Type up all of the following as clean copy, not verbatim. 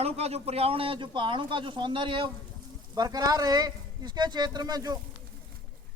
पहाड़ों का जो पर्यावरण है, जो पहाड़ों का जो सौंदर्य है बरकरार रहे, इसके क्षेत्र में जो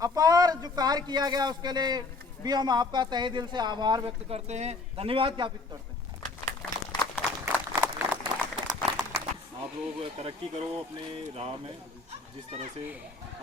अपार जो कार्य किया गया उसके लिए भी हम आपका तहे दिल से आभार व्यक्त करते हैं, धन्यवाद ज्ञापित करते हैं। आप लोग तरक्की करो अपने राह में, जिस तरह से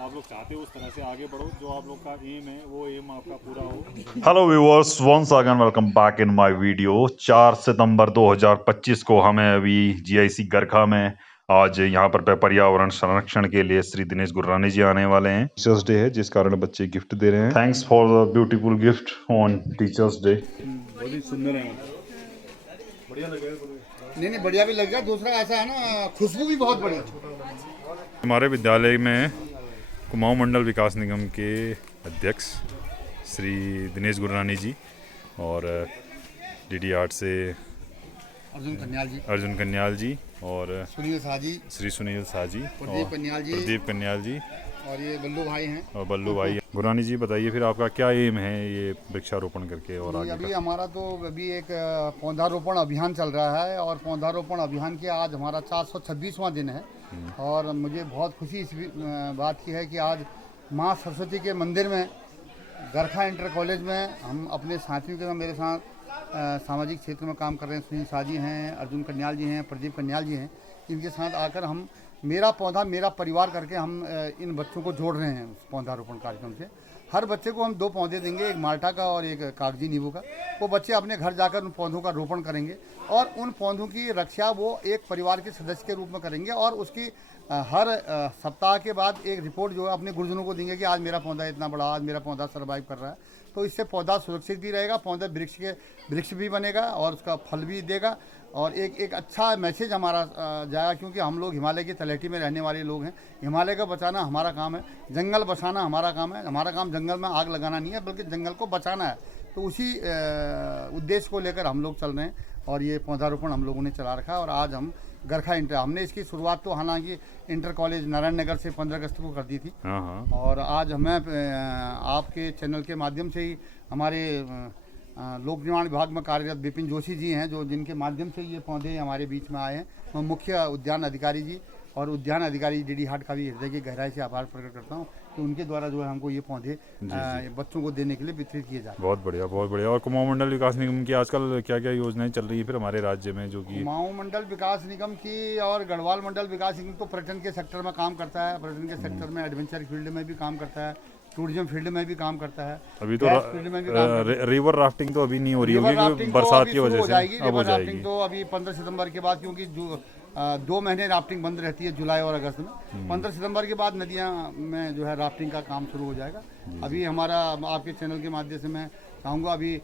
आप लोग चाहते हो उस तरह से आगे बढ़ो। जो आप लोग का एम है वो एम आपका पूरा हो। Hello viewers, once again welcome back in my video. 4 सितंबर 2025 को हमें अभी जीआईसी गरखा में आज यहाँ पर पर्यावरण संरक्षण के लिए श्री दिनेश गुर्रानी जी आने वाले हैं। टीचर्स डे है, जिस कारण बच्चे गिफ्ट दे रहे हैं। Thanks for the beautiful gift on teachers day. बहुत ही सुंदर है, बढ़िया लगा। नहीं बढ़िया भी लगेगा। दूसरा ऐसा है ना, खुशबू भी बहुत बढ़िया। हमारे विद्यालय में कुमाऊं मंडल विकास निगम के अध्यक्ष श्री दिनेश गुर्रानी जी और डीडी आर्ट से अर्जुन कन्याल जी और सुनील साजी, श्री सुनील साजी, प्रदीप कन्याल जी और ये बल्लू भाई हैं। और बल्लू भाई। गुरानी जी बताइए फिर आपका क्या एम है ये वृक्षारोपण करके और आगे अभी हमारा तो अभी एक पौधारोपण अभियान चल रहा है और पौधारोपण अभियान के आज हमारा 426वां दिन है। और मुझे बहुत खुशी इस बात की है कि आज माँ सरस्वती के मंदिर में गरखा इंटर कॉलेज में हम अपने साथियों के साथ, मेरे साथ सामाजिक क्षेत्र में काम कर रहे हैं सुनील साजी हैं, अर्जुन कन्याल जी हैं, प्रदीप कन्याल जी हैं, इनके साथ आकर हम मेरा पौधा मेरा परिवार करके हम इन बच्चों को जोड़ रहे हैं पौधारोपण कार्यक्रम से। हर बच्चे को हम 2 पौधे देंगे, एक माल्टा का और एक कागजी नींबू का। वो बच्चे अपने घर जाकर उन पौधों का रोपण करेंगे और उन पौधों की रक्षा वो एक परिवार के सदस्य के रूप में करेंगे और उसकी हर सप्ताह के बाद एक रिपोर्ट जो है अपने गुरुजनों को देंगे कि आज मेरा पौधा इतना बड़ा, आज मेरा पौधा सर्वाइव कर रहा है। तो इससे पौधा सुरक्षित भी रहेगा, पौधा वृक्ष भी बनेगा और उसका फल भी देगा और एक अच्छा मैसेज हमारा जाएगा, क्योंकि हम लोग हिमालय की तलहटी में रहने वाले लोग हैं। हिमालय को बचाना हमारा काम है, जंगल बचाना हमारा काम है। हमारा काम जंगल में आग लगाना नहीं है, बल्कि जंगल को बचाना है। तो उसी उद्देश्य को लेकर हम लोग चल रहे हैं और ये पौधारोपण हम लोगों ने चला रखा है। और आज हम गरखा इंटर, हमने इसकी शुरुआत तो हालांकि इंटर कॉलेज नारायण नगर से 15 अगस्त को कर दी थी। और आज हमें आपके चैनल के माध्यम से ही हमारे लोक निर्माण विभाग में कार्यरत विपिन जोशी जी हैं, जो जिनके माध्यम से ये पौधे हमारे बीच में आए हैं। मैं मुख्य उद्यान अधिकारी जी और उद्यान अधिकारी डीडी हाट का भी हृदय की गहराई से आभार प्रकट करता हूँ कि उनके द्वारा जो है हमको ये पौधे बच्चों को देने के लिए वितरित किए जाते हैं। बहुत बढ़िया, बहुत बढ़िया। और कुमाऊं मंडल विकास निगम की आजकल क्या क्या योजनाएं चल रही है फिर हमारे राज्य में, जो कि कुमाऊं मंडल विकास निगम की और गढ़वाल मंडल विकास निगम तो पर्यटन के सेक्टर में काम करता है। पर्यटन के सेक्टर में एडवेंचर फील्ड में भी काम करता है, टूरिज्म फील्ड में भी काम करता है। अभी तो रिवर राफ्टिंग तो अभी नहीं हो रही होगी बरसात की वजह से। रिवर राफ्टिंग तो अभी 15 सितंबर के बाद, क्योंकि जो 2 महीने राफ्टिंग बंद रहती है, जुलाई और अगस्त में। 15 सितंबर के बाद नदियां में जो है राफ्टिंग का काम शुरू हो जाएगा। अभी हमारा आपके चैनल के माध्यम से मैं चाहूँगा, अभी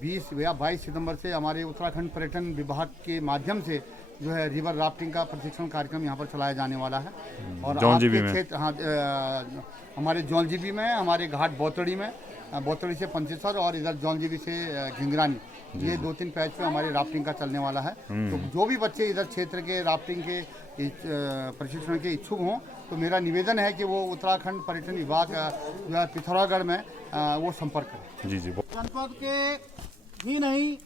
20 या 22 सितंबर से हमारे उत्तराखंड पर्यटन विभाग के माध्यम से जो है रिवर राफ्टिंग का प्रशिक्षण कार्यक्रम यहाँ पर चलाया जाने वाला है। और आपके क्षेत्र, हाँ, हमारे जौलजीबी में, हमारे घाट बोतड़ी में, बोतड़ी से पंचेसर और इधर जौलजीबी से घिंगरानी, ये 2-3 पैच पे हमारे राफ्टिंग का चलने वाला है। तो जो भी बच्चे इधर क्षेत्र के राफ्टिंग के प्रशिक्षण के इच्छुक हों, तो मेरा निवेदन है कि वो उत्तराखंड पर्यटन विभाग जो है पिथौरागढ़ में वो संपर्क करें। जी। जनपद के ही नहीं,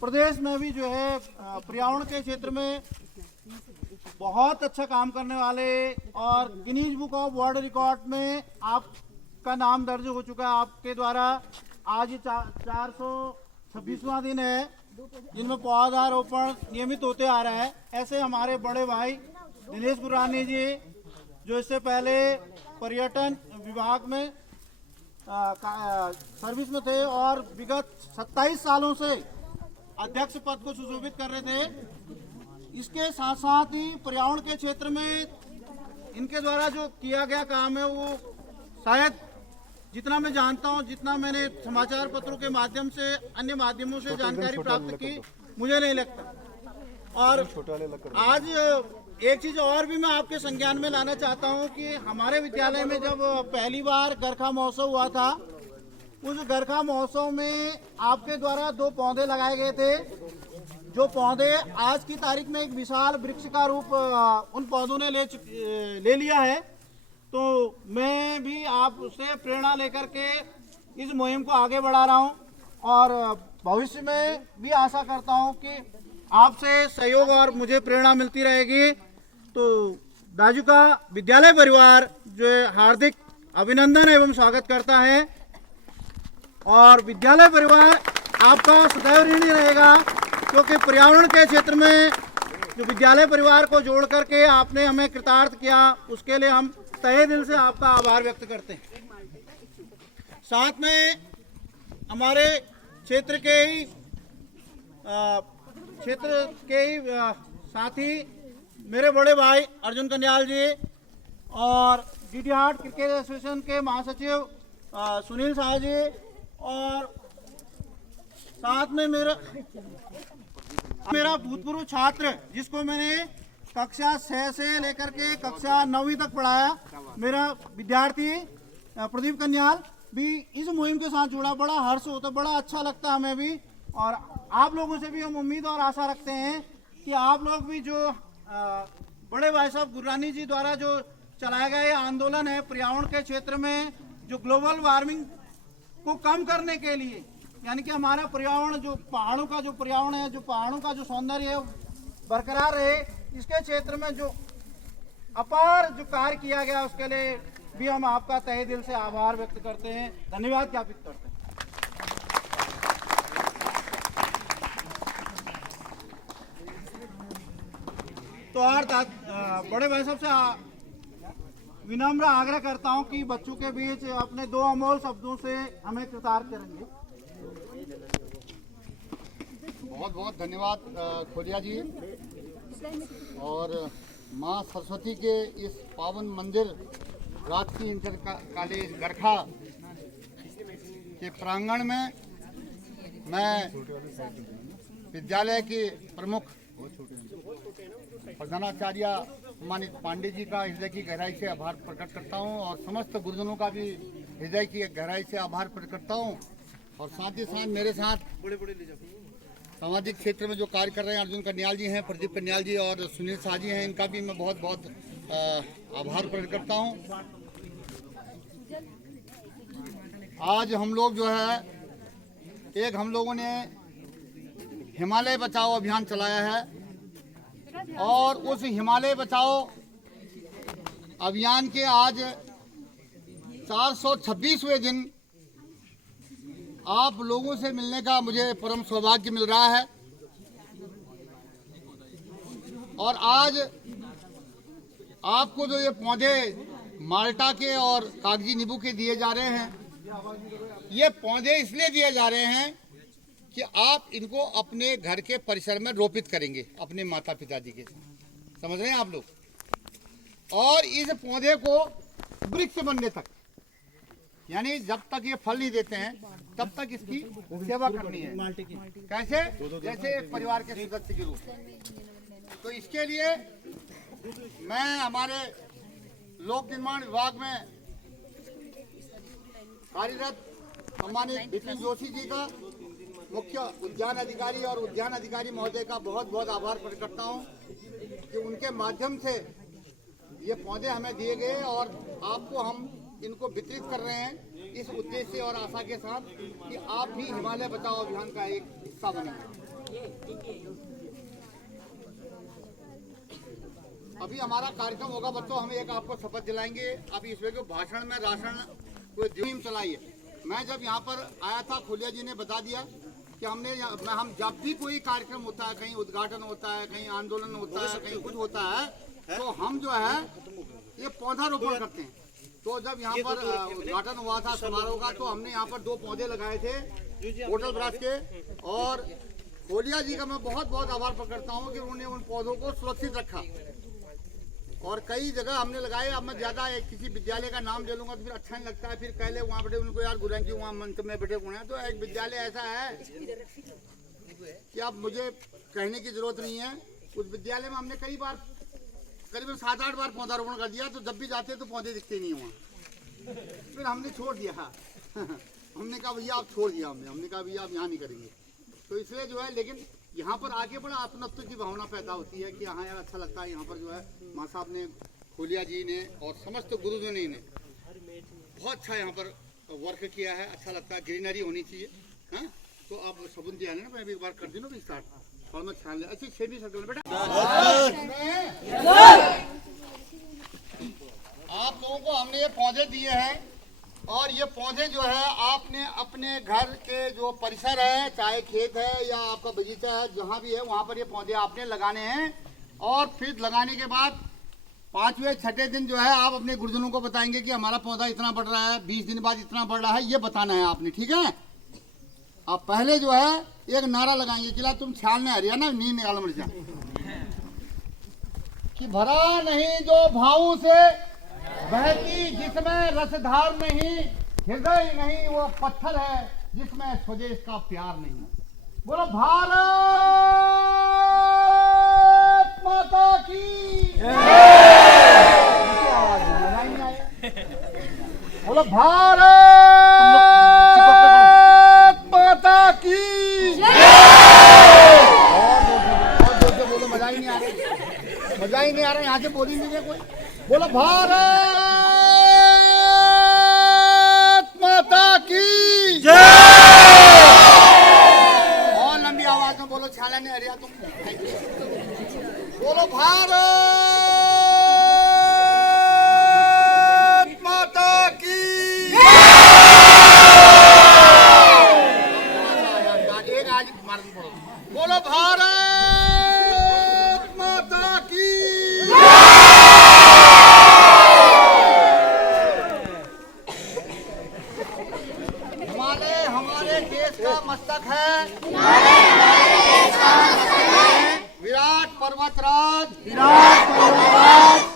प्रदेश में भी जो है पर्यावरण के क्षेत्र में बहुत अच्छा काम करने वाले और Guinness book of world record में आपका नाम दर्ज हो चुका है आपके द्वारा। आज 426वां दिन है जिनमें पौधारोपण नियमित होते आ रहा है। ऐसे हमारे बड़े भाई दिनेश गुर्रानी जी, जो इससे पहले पर्यटन विभाग में सर्विस में थे और विगत 27 सालों से अध्यक्ष पद को सुशोभित कर रहे थे। इसके साथ साथ ही पर्यावरण के क्षेत्र में इनके द्वारा जो किया गया काम है, वो शायद जितना मैं जानता हूँ, जितना मैंने समाचार पत्रों के माध्यम से, अन्य माध्यमों से जानकारी प्राप्त की, मुझे नहीं लगता। और आज एक चीज और भी मैं आपके संज्ञान में लाना चाहता हूँ कि हमारे विद्यालय में जब पहली बार गरखा महोत्सव हुआ था, उस गरखा महोत्सव में आपके द्वारा 2 पौधे लगाए गए थे, जो पौधे आज की तारीख में एक विशाल वृक्ष का रूप उन पौधों ने ले लिया है। तो मैं भी आपसे प्रेरणा लेकर के इस मुहिम को आगे बढ़ा रहा हूं और भविष्य में भी आशा करता हूं कि आपसे सहयोग और मुझे प्रेरणा मिलती रहेगी। तो दाजू का विद्यालय परिवार जो है हार्दिक अभिनंदन एवं स्वागत करता है और विद्यालय परिवार आपका सदैव ऋणी रहेगा, क्योंकि पर्यावरण के क्षेत्र में जो विद्यालय परिवार को जोड़ करके आपने हमें कृतार्थ किया, उसके लिए हम तहे दिल से आपका आभार व्यक्त करते हैं। साथ में हमारे क्षेत्र के ही साथी मेरे बड़े भाई अर्जुन कन्याल जी और डीडी हाट क्रिकेट एसोसिएशन के महासचिव सुनील शाह जी और साथ में मेरा भूतपूर्व छात्र जिसको मैंने कक्षा 6 से लेकर के कक्षा 9वीं तक पढ़ाया, मेरा विद्यार्थी प्रदीप कन्याल भी इस मुहिम के साथ जुड़ा। बड़ा हर्ष होता, बड़ा अच्छा लगता हमें भी और आप लोगों से भी हम उम्मीद और आशा रखते हैं कि आप लोग भी जो बड़े भाई साहब गुररानी जी द्वारा जो चलाया गया ये आंदोलन है पर्यावरण के क्षेत्र में जो ग्लोबल वार्मिंग को कम करने के लिए, यानी कि हमारा पर्यावरण जो पहाड़ों का जो पर्यावरण है, जो पहाड़ों का जो सौंदर्य है बरकरार रहे, इसके क्षेत्र में जो अपार जो कार्य किया गया उसके लिए भी हम आपका तहे दिल से आभार व्यक्त करते हैं, धन्यवाद ज्ञापित करते हैं। तो और बड़े भाई साहब से विनम्र आग्रह करता हूं कि बच्चों के बीच अपने 2 अमोल शब्दों से हमें कृतार्थ करेंगे। बहुत बहुत धन्यवाद खोलिया जी। और माँ सरस्वती के इस पावन मंदिर राजकीय इंटर कॉलेज गरखा के प्रांगण में मैं विद्यालय के प्रमुख प्रधानाचार्य सम्मानित पांडे जी का हृदय की गहराई से आभार प्रकट करता हूं और समस्त गुरुजनों का भी हृदय की गहराई से आभार प्रकट करता हूं। और साथ ही साथ मेरे साथ सामाजिक क्षेत्र में जो कार्य कर रहे हैं अर्जुन कन्याल जी हैं, प्रदीप कन्याल जी और सुनील शाह जी हैं, इनका भी मैं बहुत बहुत आभार प्रकट करता हूं। आज हम लोग जो है हम लोगों ने हिमालय बचाओ अभियान चलाया है और उस हिमालय बचाओ अभियान के आज 426वें दिन आप लोगों से मिलने का मुझे परम सौभाग्य मिल रहा है। और आज आपको जो ये पौधे माल्टा के और कागजी नींबू के दिए जा रहे हैं, ये पौधे इसलिए दिए जा रहे हैं कि आप इनको अपने घर के परिसर में रोपित करेंगे अपने माता पिता जी के साथ, समझ रहे हैं आप लोग। और इस पौधे को वृक्ष बनने तक, यानी जब तक ये फल नहीं देते हैं तब तक इसकी सेवा करनी है। कैसे? जैसे एक परिवार के सदस्य के रूप में। तो इसके लिए मैं हमारे लोक निर्माण विभाग में कार्यरत सम्मानित बिपिन जोशी जी का, मुख्य उद्यान अधिकारी और उद्यान अधिकारी महोदय का बहुत बहुत आभार प्रकट करता हूं कि उनके माध्यम से ये पौधे हमें दिए गए और आपको हम इनको वितरित कर रहे हैं इस उद्देश्य और आशा के साथ कि आप भी हिमालय बचाओ अभियान का एक हिस्सा बनेंगे। अभी हमारा कार्यक्रम होगा बच्चों, हम एक आपको शपथ दिलाएंगे। अभी इसमें को भाषण में राशन कोई मुहिम चलाई है। मैं जब यहाँ पर आया था, खोलिया जी ने बता दिया कि हम जब भी कोई कार्यक्रम होता है, कहीं उद्घाटन होता है, कहीं आंदोलन होता है, कहीं कुछ होता है, तो हम जो है ये पौधारोपण करते हैं। तो जब यहाँ पर उद्घाटन हुआ था समारोह का, तो हमने यहाँ पर 2 पौधे लगाए थे होटल ब्रास के। और खोलिया जी का मैं बहुत बहुत आभार प्रकट करता हूँ कि उन्होंने उन पौधों को सुरक्षित रखा। और कई जगह हमने लगाए। अब मैं ज़्यादा किसी विद्यालय का नाम ले लूँगा तो फिर अच्छा नहीं लगता है, फिर कह ले वहाँ बैठे उनको यार गुरु जी वहाँ मंच में बैठे हुए हैं। तो एक विद्यालय ऐसा है कि अब मुझे कहने की ज़रूरत नहीं है। उस विद्यालय में हमने कई बार करीबन 7-8 बार पौधारोपण कर दिया, तो जब भी जाते तो पौधे दिखते नहीं वहाँ। फिर हमने छोड़ दिया। हमने कहा भैया आप छोड़ दिया, हमने कहा भैया आप यहाँ नहीं करेंगे। तो इसलिए जो है, लेकिन यहाँ पर आके बड़ा आत्मत्व की भावना पैदा होती है कि हाँ यार अच्छा लगता है। यहाँ पर जो है माँ साहब ने, खोलिया जी ने और समस्त गुरुजनों ने बहुत अच्छा यहाँ पर वर्क किया है। अच्छा लगता है, ग्रीनरी होनी चाहिए। हाँ, तो आप सबूत दिया है ना, मैं भी एक बार कर दी ना स्टार्ट। थोड़ा मैं छान ले। अच्छी सेमी सर्कल बेटा। आप लोगों को हमने ये पौधे दिए हैं और ये पौधे जो है आपने अपने घर के जो परिसर है, चाहे खेत है या आपका बगीचा है, जहाँ भी है वहाँ पर ये पौधे आपने लगाने हैं। और फिर लगाने के बाद 5वें 6ठे दिन जो है आप अपने गुरुजनों को बताएंगे कि हमारा पौधा इतना बढ़ रहा है, 20 दिन बाद इतना बढ़ रहा है, ये बताना है आपने, ठीक है। आप पहले जो है एक नारा लगाएंगे कि तुम छाल ने हरियाणा नी निकाल मर जा कि भरा नहीं जो भावों से बहती, जिसमें रसधार नहीं, हृदय नहीं वो पत्थर है, जिसमें स्वदेश का प्यार नहीं। बोलो भारत माता की बोलो भारत माता की। और जोर से बोलो, मजा ही नहीं आ रहा, मजा ही नहीं आ रहा, यहाँ से बोल ही नहीं रहे कोई। बोलो भारत माता की और लंबी आवाज में बोलो, छाला नहीं हरिया तुम। बोलो भारत माता की। एक आज मार्ग बोलो, बोलो भारत माता की। हमारे देश का मस्तक है विराट पर्वतराज,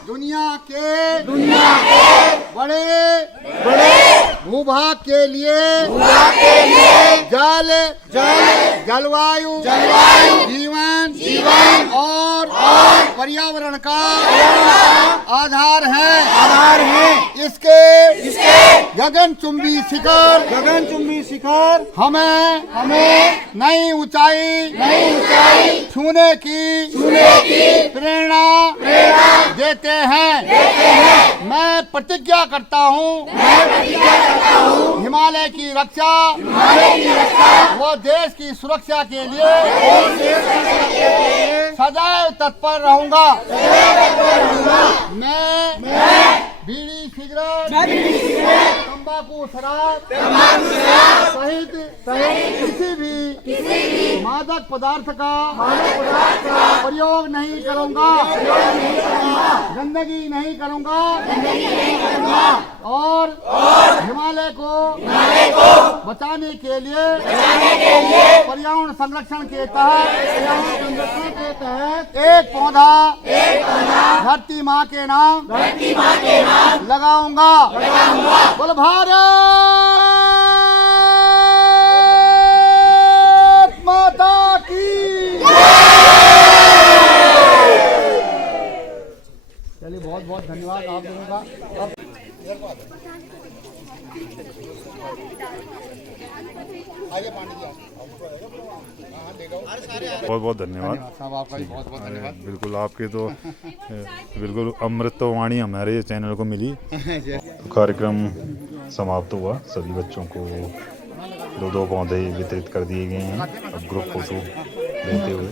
दुनिया के बड़े भूभाग के लिए जल जलवायु जीवन और पर्यावरण का आधार है। इसके गगनचुंबी शिखर हमें नई ऊंचाई छूने की प्रेरणा देते हैं। मैं प्रतिज्ञा करता हूँ हिमालय की रक्षा व देश की सुरक्षा के लिए सदैव तत्पर रहूंगा। मैं बीड़ी सिगरेट तंबाकू शराब सहित किसी भी मादक पदार्थ का प्रयोग नहीं करूंगा, गंदगी नहीं करूंगा और हिमालय को बचाने के लिए पर्यावरण संरक्षण के तहत एक पौधा धरती माँ के नाम लगाऊंगा। बोलो भारत माता की। चलिए बहुत बहुत धन्यवाद आप लोगों का। आइए पांडे जी, बहुत बहुत धन्यवाद साहब, आपका भी बहुत बहुत धन्यवाद। बिल्कुल आपके तो बिल्कुल अमृत वाणी हमारे चैनल को मिली। कार्यक्रम समाप्त हुआ, सभी बच्चों को 2-2 पौधे वितरित कर दिए गए हैं। अब ग्रुप फोटो लेते हुए